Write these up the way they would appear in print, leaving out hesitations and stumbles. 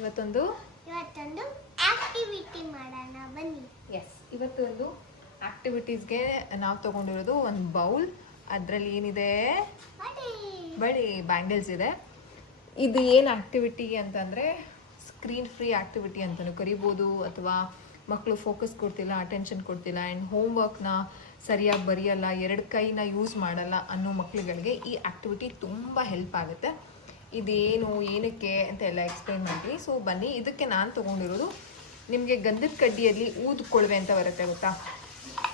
ಇವತ್ತೊಂದು ಆಕ್ಟಿವಿಟಿ ಮಾಡೋಣ ಬನ್ನಿ. ಎಸ್, ಇವತ್ತೊಂದು ಆಕ್ಟಿವಿಟೀಸ್ಗೆ ನಾವು ತಗೊಂಡಿರೋದು ಒಂದು ಬೌಲ್. ಅದರಲ್ಲಿ ಏನಿದೆ? ಬರೀ ಬ್ಯಾಂಗಲ್ಸ್ ಇದೆ. ಇದು ಏನು ಆಕ್ಟಿವಿಟಿ ಅಂತಂದರೆ ಸ್ಕ್ರೀನ್ ಫ್ರೀ ಆಕ್ಟಿವಿಟಿ ಅಂತಲೂ ಕರಿಬೋದು, ಅಥವಾ ಮಕ್ಕಳು ಫೋಕಸ್ ಕೊಡ್ತಿಲ್ಲ, ಅಟೆನ್ಷನ್ ಕೊಡ್ತಿಲ್ಲ ಆ್ಯಂಡ್ ಹೋಮ್ವರ್ಕ್ನ ಸರಿಯಾಗಿ ಬರೆಯಲ್ಲ, ಎರಡು ಕೈನ ಯೂಸ್ ಮಾಡಲ್ಲ ಅನ್ನೋ ಮಕ್ಕಳುಗಳಿಗೆ ಈ ಆಕ್ಟಿವಿಟಿ ತುಂಬ ಹೆಲ್ಪ್ ಆಗುತ್ತೆ. ಇದೇನು, ಏನಕ್ಕೆ ಅಂತ ಎಲ್ಲ ಎಕ್ಸ್ಪ್ಲೈನ್ ಮಾಡ್ತೀನಿ. ಸೊ ಬನ್ನಿ, ಇದಕ್ಕೆ ನಾನು ತೊಗೊಂಡಿರೋದು ನಿಮಗೆ ಗಂಧದ ಕಡ್ಡಿಯಲ್ಲಿ ಊದ್ಕೊಳ್ವೆ ಅಂತ ಬರುತ್ತೆ ಗೊತ್ತಾ,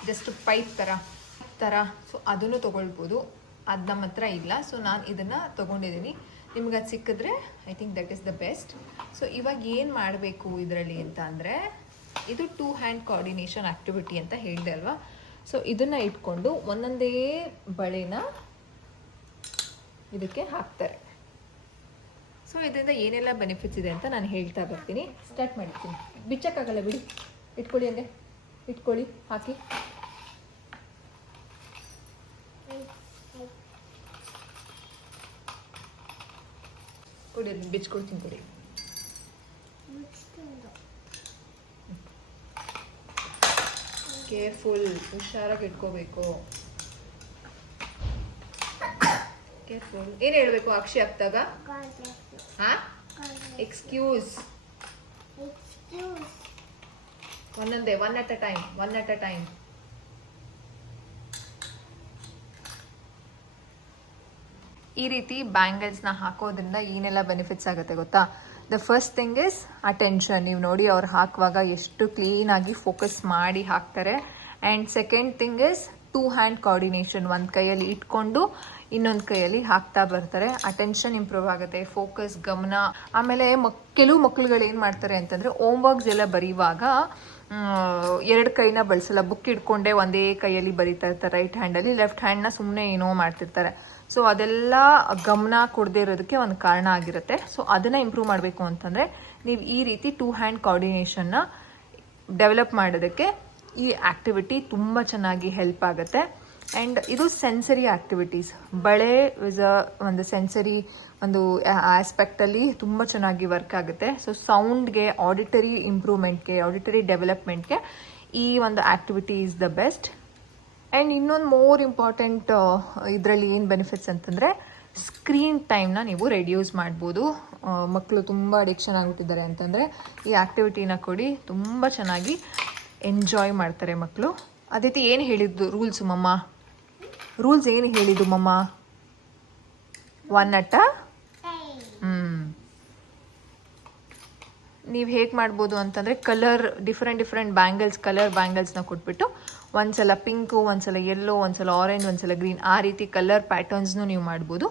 ಜಸ್ಟ್ ಪೈಪ್ ಥರ. ಸೊ ಅದನ್ನು ತೊಗೊಳ್ಬೋದು. ಅದು ನಮ್ಮ ಹತ್ರ ಇಲ್ಲ, ಸೊ ನಾನು ಇದನ್ನು ತೊಗೊಂಡಿದ್ದೀನಿ. ನಿಮ್ಗೆ ಅದು ಸಿಕ್ಕಿದ್ರೆ I think that is the best. So ಇವಾಗ ಏನು ಮಾಡಬೇಕು ಇದರಲ್ಲಿ ಅಂತ ಅಂದರೆ, ಇದು 2 ಹ್ಯಾಂಡ್ ಕೋಆರ್ಡಿನೇಷನ್ ಆ್ಯಕ್ಟಿವಿಟಿ ಅಂತ ಹೇಳಿದೆ ಅಲ್ವಾ. ಸೊ ಇದನ್ನು ಇಟ್ಕೊಂಡು ಒಂದೊಂದೇ ಬಳೆನ ಇದಕ್ಕೆ ಹಾಕ್ತಾರೆ. ಸೊ ಇದರಿಂದ ಏನೆಲ್ಲ ಬೆನಿಫಿಟ್ಸ್ ಇದೆ ಅಂತ ನಾನು ಹೇಳ್ತಾ ಬರ್ತೀನಿ. ಸ್ಟಾರ್ಟ್ ಮಾಡ್ತೀನಿ. ಬಿಚ್ಚಕ್ಕಾಗಲ್ಲ ಬಿಡಿ, ಇಟ್ಕೊಳ್ಳಿ, ಹಂಗೆ ಇಟ್ಕೊಳ್ಳಿ, ಹಾಕಿ. ಕೊಡಿ, ಅದನ್ನ ಬಿಚ್ಕೊಳ್ತೀನಿ, ಕೊಡಿ. ಕೇರ್ಫುಲ್, ಹುಷಾರಾಗಿ ಇಟ್ಕೋಬೇಕು. ಕೇರ್ಫುಲ್. ಏನು ಹೇಳಬೇಕು ಅಕ್ಷಿ ಆಗ್ತಾಗ? ಎಕ್ಸ್ಕ್ಯೂಸ್. ಒಂದೊಂದೇ, ಒನ್ ಅಟ್ ಅ ಟೈಮ್. ಈ ರೀತಿ ಬ್ಯಾಂಗಲ್ಸ್ನ ಹಾಕೋದ್ರಿಂದ ಏನೆಲ್ಲ ಬೆನಿಫಿಟ್ಸ್ ಆಗುತ್ತೆ ಗೊತ್ತಾ? The first thing is attention. ನೀವು ನೋಡಿ ಅವ್ರು ಹಾಕುವಾಗ ಎಷ್ಟು ಕ್ಲೀನಾಗಿ ಫೋಕಸ್ ಮಾಡಿ ಹಾಕ್ತಾರೆ. And second thing is 2 hand coordination. ಒಂದು ಕೈಯಲ್ಲಿ ಇಟ್ಕೊಂಡು ಇನ್ನೊಂದು ಕೈಯಲ್ಲಿ ಹಾಕ್ತಾ ಬರ್ತಾರೆ. ಅಟೆನ್ಷನ್ ಇಂಪ್ರೂವ್ ಆಗುತ್ತೆ, ಫೋಕಸ್, ಗಮನ. ಆಮೇಲೆ ಕೆಲವು ಮಕ್ಳುಗಳು ಏನು ಮಾಡ್ತಾರೆ ಅಂತಂದರೆ, ಹೋಮ್ವರ್ಕ್ಸ್ ಎಲ್ಲ ಬರೆಯುವಾಗ 2 ಕೈನ ಬಳಸಲ್ಲ, ಬುಕ್ ಇಟ್ಕೊಂಡೆ ಒಂದೇ ಕೈಯಲ್ಲಿ ಬರೀತಾ ಇರ್ತಾರೆ ರೈಟ್ ಹ್ಯಾಂಡಲ್ಲಿ, ಲೆಫ್ಟ್ ಹ್ಯಾಂಡ್ನ ಸುಮ್ಮನೆ ಏನೋ ಮಾಡ್ತಿರ್ತಾರೆ. ಸೊ ಅದೆಲ್ಲ ಗಮನ ಕೊಡದೇ ಇರೋದಕ್ಕೆ ಒಂದು ಕಾರಣ ಆಗಿರುತ್ತೆ. ಸೊ ಅದನ್ನು ಇಂಪ್ರೂವ್ ಮಾಡಬೇಕು ಅಂತಂದರೆ ನೀವು ಈ ರೀತಿ 2 ಹ್ಯಾಂಡ್ ಕೋಆರ್ಡಿನೇಷನ್ನ ಡೆವಲಪ್ ಮಾಡೋದಕ್ಕೆ ಈ ಆ್ಯಕ್ಟಿವಿಟಿ ತುಂಬ ಚೆನ್ನಾಗಿ ಹೆಲ್ಪ್ ಆಗುತ್ತೆ. ಆ್ಯಂಡ್ ಇದು ಸೆನ್ಸರಿ ಆ್ಯಕ್ಟಿವಿಟೀಸ್. ಬಳೆ ಇಸ್ ಒಂದು ಸೆನ್ಸರಿ ಒಂದು ಆಸ್ಪೆಕ್ಟಲ್ಲಿ ತುಂಬ ಚೆನ್ನಾಗಿ ವರ್ಕ್ ಆಗುತ್ತೆ. ಸೊ ಸೌಂಡ್ಗೆ, ಆಡಿಟರಿ ಇಂಪ್ರೂವ್ಮೆಂಟ್ಗೆ, ಆಡಿಟರಿ ಡೆವಲಪ್ಮೆಂಟ್ಗೆ ಈ ಒಂದು activity is the best. And ಇನ್ನೊಂದು ಮೋರ್ ಇಂಪಾರ್ಟೆಂಟ್ ಇದರಲ್ಲಿ ಏನು ಬೆನಿಫಿಟ್ಸ್ ಅಂತಂದರೆ, ಸ್ಕ್ರೀನ್ ಟೈಮ್ನ ನೀವು ರೆಡ್ಯೂಸ್ ಮಾಡ್ಬೋದು. ಮಕ್ಕಳು ತುಂಬ ಅಡಿಕ್ಷನ್ ಆಗಿಬಿಟ್ಟಿದ್ದಾರೆ ಅಂತಂದರೆ ಈ ಆ್ಯಕ್ಟಿವಿಟಿನ ಕೊಡಿ, ತುಂಬ ಚೆನ್ನಾಗಿ ಎಂಜಾಯ್ ಮಾಡ್ತಾರೆ ಮಕ್ಕಳು. ಅದೇ ರೀತಿ ಏನು ಹೇಳಿದ್ದು ರೂಲ್ಸು ಮಮ್ಮ? ರೂಲ್ಸ್ ಏನು ಹೇಳಿದ್ದು ಮಮ್ಮ? 1 ಅಟ್ ಅ ನೀವು ಹೇಗೆ ಮಾಡ್ಬೋದು ಅಂತಂದರೆ, ಡಿಫ್ರೆಂಟ್ ಬ್ಯಾಂಗಲ್ಸ್, ಕಲರ್ ಬ್ಯಾಂಗಲ್ಸ್ನ ಕೊಟ್ಬಿಟ್ಟು ಒಂದ್ಸಲ ಪಿಂಕು, ಒಂದ್ಸಲ ಯೆಲ್ಲೋ, ಒಂದ್ಸಲ ಆರೆಂಜ್, ಒಂದ್ಸಲ ಗ್ರೀನ್, ಆ ರೀತಿ ಕಲರ್ ಪ್ಯಾಟರ್ನ್ಸ್ನು ನೀವು ಮಾಡ್ಬೋದು.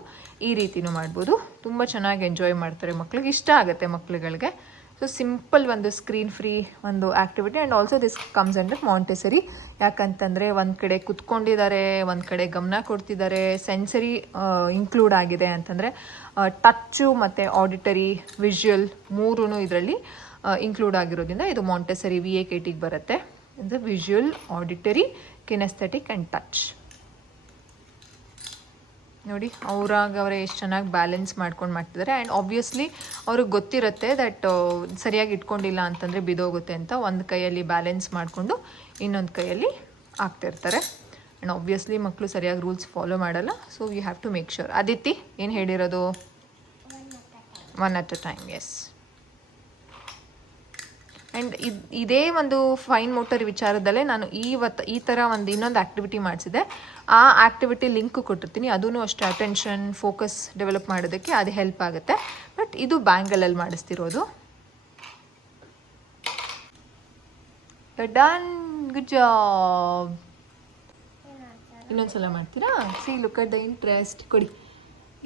ಈ ರೀತಿನೂ ಮಾಡ್ಬೋದು. ತುಂಬ ಚೆನ್ನಾಗಿ ಎಂಜಾಯ್ ಮಾಡ್ತಾರೆ ಮಕ್ಳಿಗೆ, ಇಷ್ಟ ಆಗುತ್ತೆ ಮಕ್ಳುಗಳಿಗೆ. ಸೊ ಸಿಂಪಲ್ ಒಂದು ಸ್ಕ್ರೀನ್ ಫ್ರೀ ಒಂದು activity. And also this comes under Montessori. ಯಾಕಂತಂದರೆ ಒಂದು ಕಡೆ ಕುತ್ಕೊಂಡಿದ್ದಾರೆ, ಒಂದು ಕಡೆ ಗಮನ ಕೊಡ್ತಿದ್ದಾರೆ, ಸೆನ್ಸರಿ ಇನ್ಕ್ಲೂಡ್ ಆಗಿದೆ ಅಂತಂದರೆ ಟಚ್ಚು ಮತ್ತು ಆಡಿಟರಿ, ವಿಜುವಲ್ ಮೂರೂ ಇದರಲ್ಲಿ ಇನ್ಕ್ಲೂಡ್ ಆಗಿರೋದ್ರಿಂದ ಇದು ಮಾಂಟೆಸರಿ VAKTಗೆ ಬರುತ್ತೆ. ಇದು ವಿಜುವಲ್, ಆಡಿಟರಿ, ಕಿನೆಸ್ಥೆಟಿಕ್ ಆ್ಯಂಡ್ ಟಚ್. ನೋಡಿ ಅವರೇ ಎಷ್ಟು ಚೆನ್ನಾಗಿ ಬ್ಯಾಲೆನ್ಸ್ ಮಾಡ್ಕೊಂಡು ಮಾಡ್ತಿದ್ದಾರೆ. ಆ್ಯಂಡ್ ಆಬ್ವಿಯಸ್ಲಿ ಅವ್ರಿಗೆ ಗೊತ್ತಿರುತ್ತೆ ದಟ್ ಸರಿಯಾಗಿ ಇಟ್ಕೊಂಡಿಲ್ಲ ಅಂತಂದರೆ ಬಿದೋಗುತ್ತೆ ಅಂತ. ಒಂದು ಕೈಯಲ್ಲಿ ಬ್ಯಾಲೆನ್ಸ್ ಮಾಡಿಕೊಂಡು ಇನ್ನೊಂದು ಕೈಯಲ್ಲಿ ಆಗ್ತಿರ್ತಾರೆ. ಆ್ಯಂಡ್ ಆಬ್ವಿಯಸ್ಲಿ ಮಕ್ಕಳು ಸರಿಯಾಗಿ ರೂಲ್ಸ್ ಫಾಲೋ ಮಾಡಲ್ಲ. So you have to make sure. Aditi ಏನು ಹೇಳಿರೋದು? 1 at a time. Yes. And ಇದೇ ಒಂದು ಫೈನ್ ಮೋಟರ್ ವಿಚಾರದಲ್ಲೇ ನಾನು ಈ ಥರ ಒಂದು ಇನ್ನೊಂದು ಆ್ಯಕ್ಟಿವಿಟಿ ಮಾಡಿಸಿದೆ. ಆ ಆ್ಯಕ್ಟಿವಿಟಿ ಲಿಂಕ್ ಕೊಟ್ಟಿರ್ತೀನಿ. ಅದೂ ಅಷ್ಟೇ ಅಟೆನ್ಷನ್, ಫೋಕಸ್ ಡೆವಲಪ್ ಮಾಡೋದಕ್ಕೆ ಅದು ಹೆಲ್ಪ್ ಆಗುತ್ತೆ. ಬಟ್ ಇದು ಬ್ಯಾಂಗಲಲ್ಲಿ ಮಾಡಿಸ್ತಿರೋದು. Done, good job. ಇನ್ನೊಂದ್ಸಲ ಮಾಡ್ತೀರಾ? See, look at the interest. ಕೊಡಿ.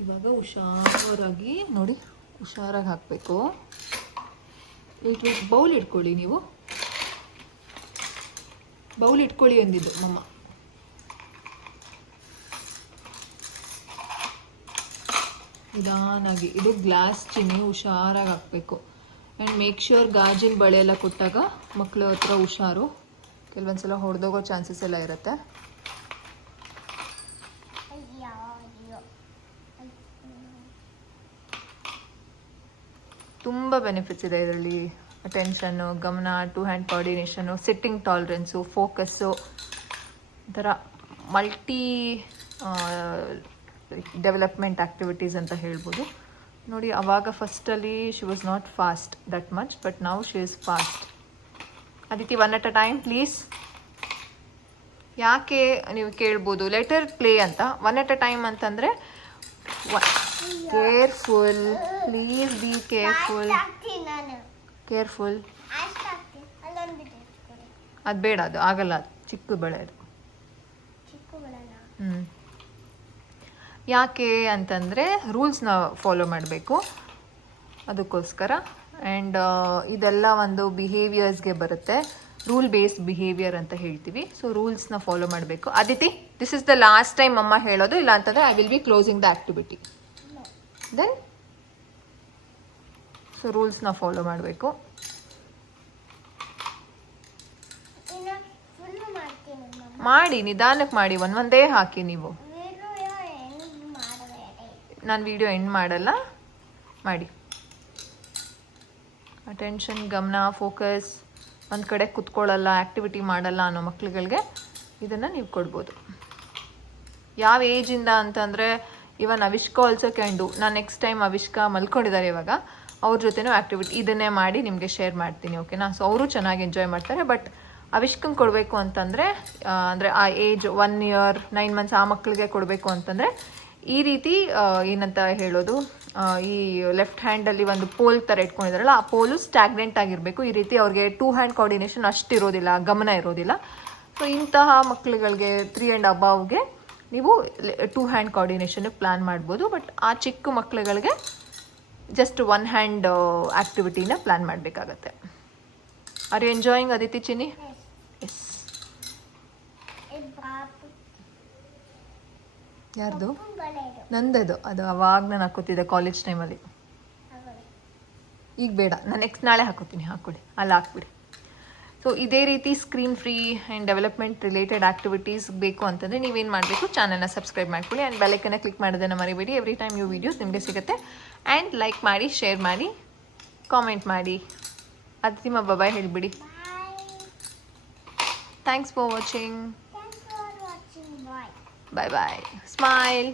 ಇವಾಗ ಹುಷಾರಾಗಿ ನೋಡಿ, ಹುಷಾರಾಗಿ ಹಾಕಬೇಕು. ಬೌಲ್ ಇಟ್ಕೊಳ್ಳಿ, ನೀವು ಬೌಲ್ ಇಟ್ಕೊಳ್ಳಿ ಅಂದಿದ್ದು ಮಮ್ಮ. ನಿಧಾನಾಗಿ, ಇದು ಗ್ಲಾಸ್ ಚಿನ್ನಿ, ಹುಷಾರಾಗಿ ಹಾಕಬೇಕು. ಆ್ಯಂಡ್ ಮೇಕ್ ಶ್ಯೂರ್ ಗಾಜಿನ ಬಳೆ ಎಲ್ಲ ಕೊಟ್ಟಾಗ ಮಕ್ಕಳ ಹತ್ರ ಹುಷಾರು, ಕೆಲವೊಂದ್ಸಲ ಹೊಡೆದೋಗೋ ಚಾನ್ಸಸ್ ಎಲ್ಲ ಇರುತ್ತೆ. ತುಂಬ ಬೆನಿಫಿಟ್ಸ್ ಇದೆ ಇದರಲ್ಲಿ. ಅಟೆನ್ಷನ್ನು, ಗಮನ, to hand coordination, sitting tolerance, focus, ಈ ಥರ ಮಲ್ಟಿ ಡೆವಲಪ್ಮೆಂಟ್ ಆ್ಯಕ್ಟಿವಿಟೀಸ್ ಅಂತ ಹೇಳ್ಬೋದು. ನೋಡಿ, ಆವಾಗ ಫಸ್ಟಲ್ಲಿ she was not fast that much, but now she is fast. Aditi, one at a time please. ಯಾಕೆ ನೀವು ಕೇಳ್ಬೋದು ಲೆಟರ್ ಪ್ಲೇ ಅಂತ. ಒನ್ ಅಟ್ ಅ ಟೈಮ್ ಅಂತಂದರೆ careful, please be careful. Careful. ಅದು ಬೇಡ, ಅದು ಆಗಲ್ಲ, ಅದು ಚಿಕ್ಕ ಬೆಳೆ ಅದು. ಯಾಕೆ ಅಂತಂದರೆ ರೂಲ್ಸ್ನ ಫಾಲೋ ಮಾಡಬೇಕು, ಅದಕ್ಕೋಸ್ಕರ. ಆ್ಯಂಡ್ ಇದೆಲ್ಲ ಒಂದು ಬಿಹೇವಿಯರ್ಸ್ಗೆ ಬರುತ್ತೆ, ರೂಲ್ ಬೇಸ್ಡ್ ಬಿಹೇವಿಯರ್ ಅಂತ ಹೇಳ್ತೀವಿ. ಸೊ ರೂಲ್ಸ್ನ ಫಾಲೋ ಮಾಡಬೇಕು. Aditi, this is the last time ಅಮ್ಮ ಹೇಳೋದು, ಇಲ್ಲ ಅಂತಂದರೆ I will be closing the activity. Then so ರೂಲ್ಸ್ನ ಫಾಲೋ ಮಾಡಬೇಕು. ಮಾಡಿ, ನಿಧಾನಕ್ಕೆ ಮಾಡಿ, ಒಂದೇ ಹಾಕಿ ನೀವು. ನಾನು ವಿಡಿಯೋ ಎಂಡ್ ಮಾಡಲ್ಲ, ಮಾಡಿ. ಅಟೆನ್ಷನ್, ಗಮನ, ಫೋಕಸ್, ಒಂದು ಕಡೆ ಕುತ್ಕೊಳ್ಳಲ್ಲ, ಆ್ಯಕ್ಟಿವಿಟಿ ಮಾಡಲ್ಲ ಅನ್ನೋ ಮಕ್ಳುಗಳಿಗೆ ಇದನ್ನು ನೀವು ಕೊಡ್ಬೋದು. ಯಾವ ಏಜಿಂದ ಅಂತಂದರೆ ಇವನ್ ಅವಿಷ್ಕಾ ಆಲ್ಸೋ ಕ್ಯಾನ್ ಡೂ. ನಾನು ನೆಕ್ಸ್ಟ್ ಟೈಮ್ ಅವಿಷ್ಕಾ ಮಲ್ಕೊಂಡಿದ್ದಾರೆ ಇವಾಗ, ಅವ್ರ ಜೊತೆನೂ ಆ್ಯಕ್ಟಿವಿಟಿ ಇದನ್ನೇ ಮಾಡಿ ನಿಮಗೆ ಶೇರ್ ಮಾಡ್ತೀನಿ, ಓಕೆನಾ? ಸೊ ಅವರು ಚೆನ್ನಾಗಿ ಎಂಜಾಯ್ ಮಾಡ್ತಾರೆ. ಬಟ್ ಅವಿಷ್ಕಂಗೆ ಕೊಡಬೇಕು ಅಂತಂದರೆ, ಅಂದರೆ ಆ ಏಜ್ 1 year 9 months ಆ ಮಕ್ಕಳಿಗೆ ಕೊಡಬೇಕು ಅಂತಂದರೆ ಈ ರೀತಿ ಏನಂತ ಹೇಳೋದು, ಈ ಲೆಫ್ಟ್ ಹ್ಯಾಂಡಲ್ಲಿ ಒಂದು ಪೋಲ್ ಥರ ಇಟ್ಕೊಂಡಿದಾರಲ್ಲ, ಆ ಪೋಲು ಸ್ಟ್ಯಾಗ್ನೆಂಟ್ ಆಗಿರಬೇಕು. ಈ ರೀತಿ ಅವ್ರಿಗೆ 2 hand ಕೋಆರ್ಡಿನೇಷನ್ ಅಷ್ಟಿರೋದಿಲ್ಲ, ಗಮನ ಇರೋದಿಲ್ಲ. ಸೊ ಇಂತಹ ಮಕ್ಕಳುಗಳಿಗೆ 3 and above ನೀವು 2 hand ಕೋಆರ್ಡಿನೇಷನ್ಗೆ ಪ್ಲ್ಯಾನ್ ಮಾಡ್ಬೋದು. ಬಟ್ ಆ ಚಿಕ್ಕ ಮಕ್ಕಳುಗಳಿಗೆ ಜಸ್ಟ್ 1 hand ಆ್ಯಕ್ಟಿವಿಟಿನ ಪ್ಲ್ಯಾನ್ ಮಾಡಬೇಕಾಗತ್ತೆ. Are you enjoying Aditi, Chinni? S. ಯಾರ್ದು? ನಂದದು. ಅದು ಅವಾಗ ನಾನು ಹಾಕೋತಿದ್ದೆ ಕಾಲೇಜ್ ಟೈಮಲ್ಲಿ. ಈಗ ಬೇಡ, ನಾನು ನೆಕ್ಸ್ಟ್ ನಾಳೆ ಹಾಕೋತೀನಿ. ಹಾಕ್ಕೊಡಿ, ಅಲ್ಲಿ ಹಾಕ್ಬಿಡಿ. ಸೊ ಇದೇ ರೀತಿ screen free and development related activities ಬೇಕು ಅಂತಂದರೆ ನೀವೇನು ಮಾಡಬೇಕು, ಚಾನಲ್ನ ಸಬ್ಸ್ಕ್ರೈಬ್ ಮಾಡ್ಕೊಳ್ಳಿ ಆ್ಯಂಡ್ ಬೆಲ್ಲೈಕನ್ನ ಕ್ಲಿಕ್ ಮಾಡೋದನ್ನು ಮರಿಬೇಡಿ. ಎವ್ರಿ ಟೈಮ್ ನ್ಯೂ ವೀಡಿಯೋಸ್ ನಿಮಗೆ ಸಿಗುತ್ತೆ. ಆ್ಯಂಡ್ ಲೈಕ್ ಮಾಡಿ, ಶೇರ್ ಮಾಡಿ, ಕಾಮೆಂಟ್ ಮಾಡಿ. ಅದಿತಿಮ್ಮ ಬಾಯ್ ಹೇಳಿಬಿಡಿ. Thanks for watching. Bye bye. Smile.